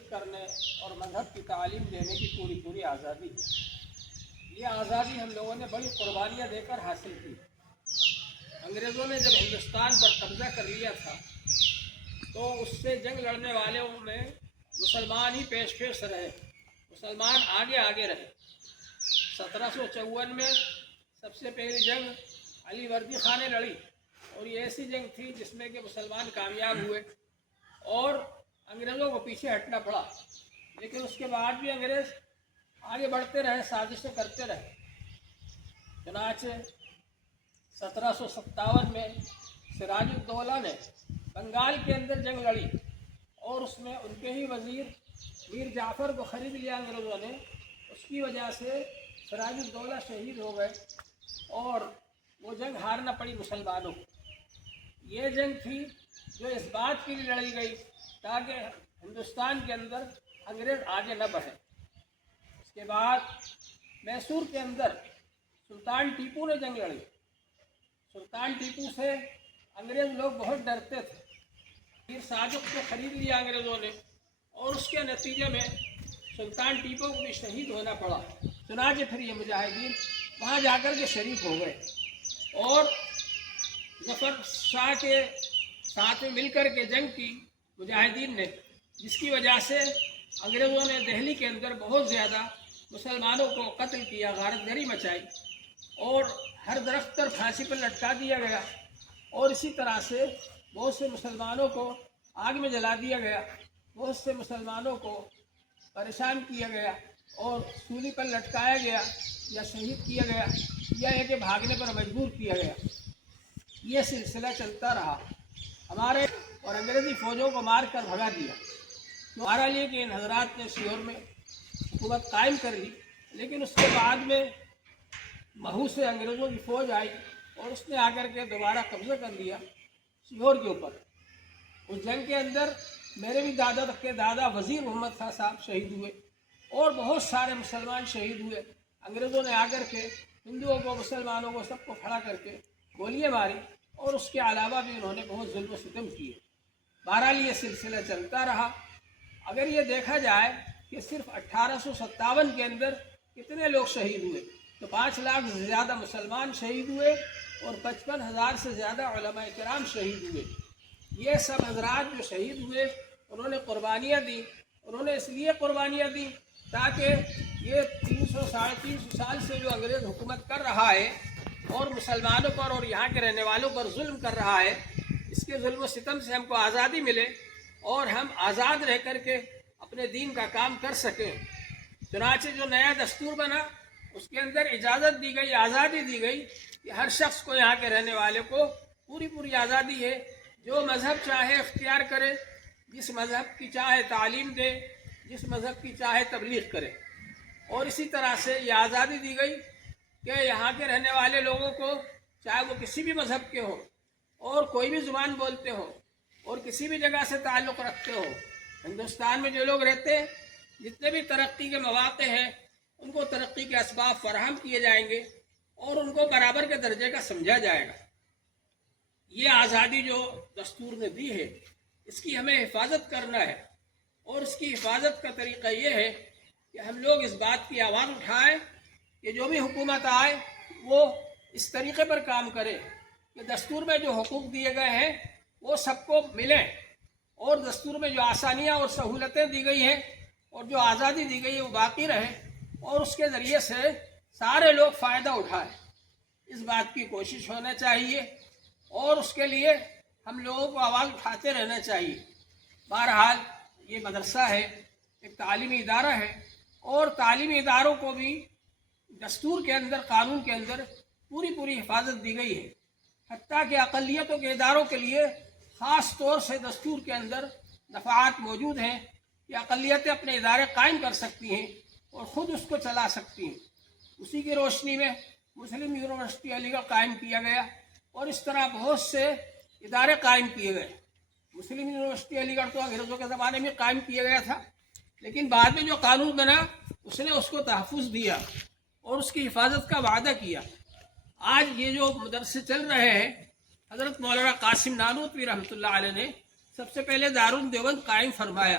تبلیغ کرنے اور مذہب کی تعلیم دینے کی پوری آزادی ہے۔ یہ آزادی ہم لوگوں نے بڑی قربانیاں دے کر حاصل کی۔ انگریزوں نے جب ہندوستان پر قبضہ کر لیا تھا تو اس سے جنگ لڑنے والوں میں مسلمان ہی پیش رہے، مسلمان آگے رہے۔ 1754 میں سب سے پہلی جنگ علی وردی خان نے لڑی، اور یہ ایسی جنگ تھی جس میں کہ مسلمان کامیاب ہوئے اور انگریزوں کو پیچھے ہٹنا پڑا، لیکن اس کے بعد بھی انگریز آگے بڑھتے رہے، سازشیں کرتے رہے۔ چنانچہ 1757 میں سراج الدولہ نے بنگال کے اندر جنگ لڑی، اور اس میں ان کے ہی وزیر میر جعفر کو خرید لیا انگریزوں نے۔ اس کی وجہ سے سراج الدولہ شہید ہو گئے، اور وہ جنگ ہارنا پڑی مسلمانوں کو۔ یہ جنگ تھی جو اس بات کے لیے لڑی گئی تاکہ ہندوستان کے اندر انگریز آگے نہ بڑھے۔ اس کے بعد میسور کے اندر سلطان ٹیپو نے جنگ لڑی۔ سلطان ٹیپو سے انگریز لوگ بہت ڈرتے تھے۔ پھر صادق کو خرید لیا انگریزوں نے، اور اس کے نتیجے میں سلطان ٹیپو کو بھی شہید ہونا پڑا۔ چنانچہ پھر یہ مجاہدین وہاں جا کر کے شریک ہو گئے، اور ظفر شاہ کے ساتھ مل کر کے جنگ کی مجاہدین نے، جس کی وجہ سے انگریزوں نے دہلی کے اندر بہت زیادہ مسلمانوں کو قتل کیا، غارت گری مچائی، اور ہر درخت پر پھانسی پر لٹکا دیا گیا، اور اسی طرح سے بہت سے مسلمانوں کو آگ میں جلا دیا گیا، بہت سے مسلمانوں کو پریشان کیا گیا، اور سولی پر لٹکایا گیا، یا شہید کیا گیا، یا کہ بھاگنے پر مجبور کیا گیا۔ یہ سلسلہ چلتا رہا، ہمارے اور انگریزی فوجوں کو مار کر بھگا دیا۔ ہمارا لیے کہ ان حضرات نے سیور میں حکومت قائم کر لی، لیکن اس کے بعد میں مہو سے انگریزوں کی فوج آئی، اور اس نے آ کر کے دوبارہ قبضہ کر لیا سیور کے اوپر۔ اس جنگ کے اندر میرے بھی دادا کے دادا وزیر محمد خان صاحب شہید ہوئے، اور بہت سارے مسلمان شہید ہوئے۔ انگریزوں نے آ کر کے ہندوؤں کو، مسلمانوں کو، سب کو کھڑا کر کے گولیاں ماری، اور اس کے علاوہ بھی انہوں نے بہت ظلم و ستم کیے۔ بہرحال یہ سلسلہ چلتا رہا۔ اگر یہ دیکھا جائے کہ صرف 1857 کے اندر کتنے لوگ شہید ہوئے، تو 5 لاکھ سے زیادہ مسلمان شہید ہوئے، اور 55,000 سے زیادہ علماء کرام شہید ہوئے۔ یہ سب حضرات جو شہید ہوئے انہوں نے قربانیاں دی۔ انہوں نے اس لیے قربانیاں دی تاکہ یہ 300 ساڑھے 300 سال سے جو انگریز حکومت کر رہا ہے اور مسلمانوں پر اور یہاں کے رہنے والوں پر ظلم کر رہا ہے، اس کے ظلم و ستم سے ہم کو آزادی ملے، اور ہم آزاد رہ کر کے اپنے دین کا کام کر سکیں۔ چنانچہ جو نیا دستور بنا اس کے اندر اجازت دی گئی، آزادی دی گئی کہ ہر شخص کو، یہاں کے رہنے والے کو پوری آزادی ہے، جو مذہب چاہے اختیار کرے، جس مذہب کی چاہے تعلیم دے، جس مذہب کی چاہے تبلیغ کرے۔ اور اسی طرح سے یہ آزادی دی گئی کہ یہاں کے رہنے والے لوگوں کو، چاہے وہ کسی بھی مذہب کے ہوں اور کوئی بھی زبان بولتے ہوں اور کسی بھی جگہ سے تعلق رکھتے ہوں، ہندوستان میں جو لوگ رہتے ہیں، جتنے بھی ترقی کے مواقع ہیں ان کو ترقی کے اسباب فراہم کیے جائیں گے، اور ان کو برابر کے درجے کا سمجھا جائے گا۔ یہ آزادی جو دستور نے دی ہے، اس کی ہمیں حفاظت کرنا ہے، اور اس کی حفاظت کا طریقہ یہ ہے کہ ہم لوگ اس بات کی آواز اٹھائیں کہ جو بھی حکومت آئے وہ اس طریقے پر کام کرے کہ دستور میں جو حقوق دیے گئے ہیں وہ سب کو ملیں، اور دستور میں جو آسانیاں اور سہولتیں دی گئی ہیں اور جو آزادی دی گئی ہے وہ باقی رہے، اور اس کے ذریعے سے سارے لوگ فائدہ اٹھائیں۔ اس بات کی کوشش ہونا چاہیے، اور اس کے لیے ہم لوگوں کو آواز اٹھاتے رہنا چاہیے۔ بہرحال یہ مدرسہ ہے، ایک تعلیمی ادارہ ہے، اور تعلیمی اداروں کو بھی دستور کے اندر، قانون کے اندر پوری حفاظت دی گئی ہے، حتیٰ کہ اقلیتوں کے اداروں کے لیے خاص طور سے دستور کے اندر دفعات موجود ہیں کہ اقلیتیں اپنے ادارے قائم کر سکتی ہیں اور خود اس کو چلا سکتی ہیں۔ اسی کی روشنی میں مسلم یونیورسٹی علی گڑھ قائم کیا گیا، اور اس طرح بہت سے ادارے قائم کیے گئے۔ مسلم یونیورسٹی علی گڑھ تو انگریزوں کے زمانے میں قائم کیا گیا تھا، لیکن بعد میں جو قانون بنا اس نے اس کو تحفظ دیا اور اس کی حفاظت کا وعدہ کیا۔ آج یہ جو مدرسے چل رہے ہیں، حضرت مولانا قاسم نانوتوی رحمۃ اللہ علیہ نے سب سے پہلے دارالعلوم دیوبند قائم فرمایا،